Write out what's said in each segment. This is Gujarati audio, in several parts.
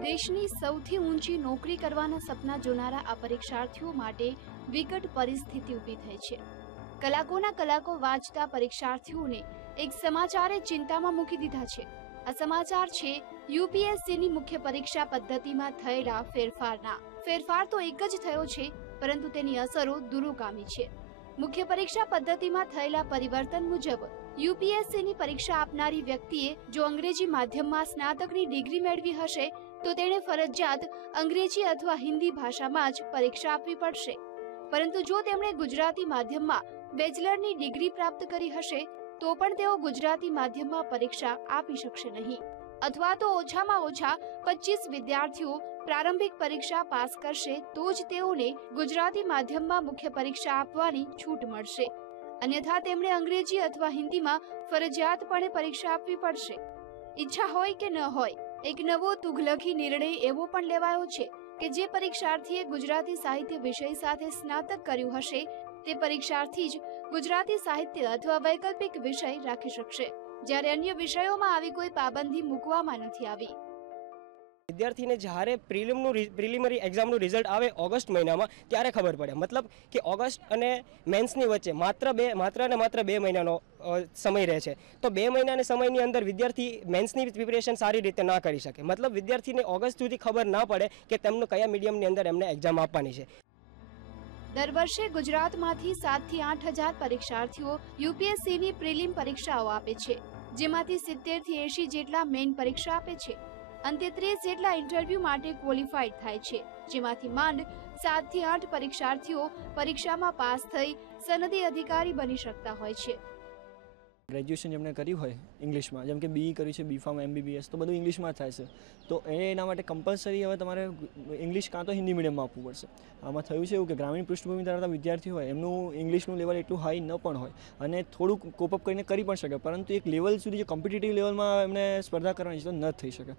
દેશની સૌથી ઊંચી નોકરી કરવાના સપના જોનારા આ પરીક્ષાર્થીઓ માટે વિકટ પરિસ્થિતિ ઊભી થઈ છે. કલાકોના કલાકો વાંચતા પરીક્ષાર્થીઓને એક સમાચારે ચિંતામાં મૂકી દીધા છે. આ સમાચાર છે, યુપીએસસીની મુખ્ય પરીક્ષા પદ્ધતિમાં થયેલા ફેરફારના. ફેરફાર તો એક જ થયો છે, પરંતુ તેની અસરો દુરુગામી છે. મુખ્ય પરીક્ષા પદ્ધતિમાં થયેલા પરિવર્તન મુજબ યુપીએસસીની પરીક્ષા આપનારી વ્યક્તિએ જો અંગ્રેજી માધ્યમમાં સ્નાતકની ડિગ્રી મેળવી હશે, તો તેણે ફરજિયાત અંગ્રેજી અથવા હિન્દી ભાષામાં જ પરીક્ષા આપવી પડશે. પરંતુ જો તેમણે ગુજરાતી માધ્યમમાં બેચલરની ડિગ્રી પ્રાપ્ત કરી હશે, તો પણ તેઓ ગુજરાતી માધ્યમમાં પરીક્ષા આપી શકશે નહીં. અથવા તો ઓછામાં ઓછા પચીસ વિદ્યાર્થીઓ પ્રારંભિક પરીક્ષા પાસ કરશે, તો જ તેઓને ગુજરાતી માધ્યમમાં મુખ્ય પરીક્ષા આપવાની છૂટ મળશે. અન્યથા તેમણે અંગ્રેજી અથવા હિન્દીમાં ફરજિયાતપણે પરીક્ષા આપવી પડશે. ઈચ્છા હોય કે ન હોય, એક નવો તુઘલખી નિર્ણય એવો પણ લેવાયો છે કે જે પરીક્ષાર્થીએ ગુજરાતી સાહિત્ય વિષય સાથે સ્નાતક કર્યું હશે, તે પરીક્ષાર્થી જ ગુજરાતી સાહિત્ય અથવા વૈકલ્પિક વિષય રાખી શકશે. જ્યારે અન્ય વિષયોમાં આવી કોઈ પાબંદી મૂકવામાં નથી આવી. વિદ્યાર્થીને જ્યારે પ્રિલિમનું પ્રિલિમરી એક્ઝામનું રિઝલ્ટ આવે ઓગસ્ટ મહિનામાં, ત્યારે ખબર પડે. મતલબ કે ઓગસ્ટ અને મેન્સની વચ્ચે માત્ર બે, માત્ર અને માત્ર બે મહિનાનો સમય રહે છે. તો બે મહિનાના સમયની અંદર વિદ્યાર્થી મેન્સની પ્રિપેરેશન સારી રીતે ના કરી શકે. મતલબ વિદ્યાર્થીને ઓગસ્ટ સુધી ખબર ના પડે કે તેમનું કયા મીડિયમની અંદર એમને એક્ઝામ આપવાની છે. દર વર્ષે ગુજરાતમાંથી સાતથી આઠ હજાર પરીક્ષાર્થીઓ યુપીએસસીની પ્રિલિમ પરીક્ષાઓ આપે છે, જેમાંથી સિત્તેરથી એંશી જેટલા મેઇન પરીક્ષા આપે છે. અંતે ત્રીસ જેટલા ઇન્ટરવ્યૂ માટે ક્વોલિફાઈડ થાય છે, જેમાંથી માંડ સાતથી આઠ પરીક્ષાર્થીઓ પરીક્ષામાં પાસ થઈ સનદી અધિકારી બની શકતા હોય છે. ગ્રેજ્યુએશન જેમણે કર્યું હોય ઇંગ્લિશમાં, જેમ કે બીઈ કર્યું છે બી ફાર્મ એમબીબીએસ તો બધું ઇંગ્લિશમાં થાય છે. તો એ એના માટે કમ્પલસરી હવે તમારે ઇંગ્લિશ કાં તો હિન્દી મીડિયમમાં આપવું પડશે. આમાં થયું છે એવું કે ગ્રામીણ પૃષ્ઠભૂમિ ધરાવતા વિદ્યાર્થી હોય, એમનું ઇંગ્લિશનું લેવલ એટલું હાઈ ન પણ હોય, અને થોડુંક કોપઅપ કરીને કરી પણ શકે, પરંતુ એક લેવલ સુધી જે કોમ્પિટિટિવ લેવલમાં એમને સ્પર્ધા કરવાની છે તો ન થઈ શકે.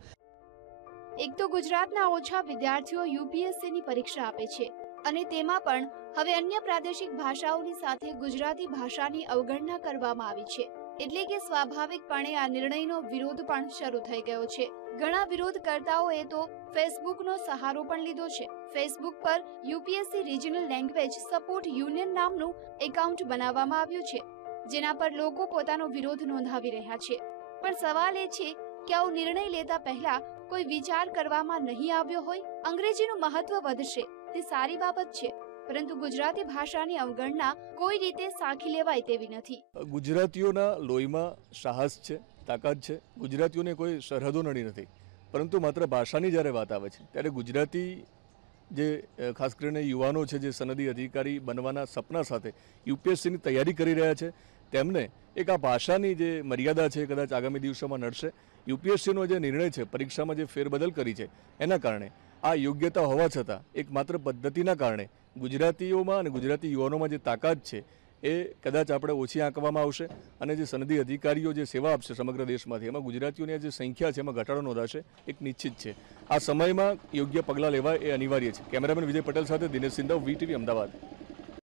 એક તો ગુજરાતના ઓછા વિદ્યાર્થીઓ યુપીએસસીની પરીક્ષા આપે છે અને તેમાં પણ હવે અન્ય પ્રાદેશિક ભાષાઓની સાથે ગુજરાતી ભાષાની અવગણના કરવામાં આવી છે. એટલે કે સ્વાભાવિકપણે આ નિર્ણયનો વિરોધ પણ શરૂ થઈ ગયો છે. ઘણા વિરોધકર્તાઓએ તો ફેસબુકનો સહારો પણ લીધો છે. ફેસબુક પર UPSC regional language support union નામનું એકાઉન્ટ બનાવવામાં આવ્યું છે, જેના પર લોકો પોતાનો વિરોધ નોંધાવી રહ્યા છે. પણ સવાલ એ છે કે આવો નિર્ણય લેતા પહેલા કોઈ વિચાર કરવામાં નહીં આવ્યો હોય, અંગ્રેજીનું મહત્વ વધશે. તે સારી બાબત છે, પરંતુ ગુજરાતી ભાષાની અવગણના કોઈ રીતે સાંખી લેવાય તેવી નથી. ગુજરાતીઓના લોહીમાં સાહસ છે, તાકાત છે. ગુજરાતીઓને કોઈ સરહદો નડી નથી. પરંતુ માત્ર ભાષાની જ્યારે વાત આવે છે, ત્યારે ગુજરાતી જે ખાસ કરીને યુવાનો છે, જે સનદી અધિકારી બનવાના સપના સાથે યુપીએસસીની તૈયારી કરી રહ્યા છે, તેમને એક આ ભાષાની જે મર્યાદા છે કદાચ આગામી દિવસોમાં નડશે. યુપીએસસીનો જે નિર્ણય છે, પરીક્ષામાં જે ફેરબદલ કરી છે, એના કારણે આ યોગ્યતા હોવા છતાં એક માત્ર પદ્ધતિના કારણે ગુજરાતીઓમાં અને ગુજરાતી યુવાનોમાં જે તાકાત છે, એ કદાચ આપણે ઓછી આંકવામાં આવશે અને જે સનદી અધિકારીઓ જે સેવા આપશે સમગ્ર દેશમાંથી, એમાં ગુજરાતીઓની જે સંખ્યા છે, એમાં ઘટાડો નોંધાશે, એક નિશ્ચિત છે. આ સમયમાં યોગ્ય પગલાં લેવા એ અનિવાર્ય છે. કેમેરામેન વિજય પટેલ સાથે દિનેશ સિંધવ વીટીવી અમદાવાદ.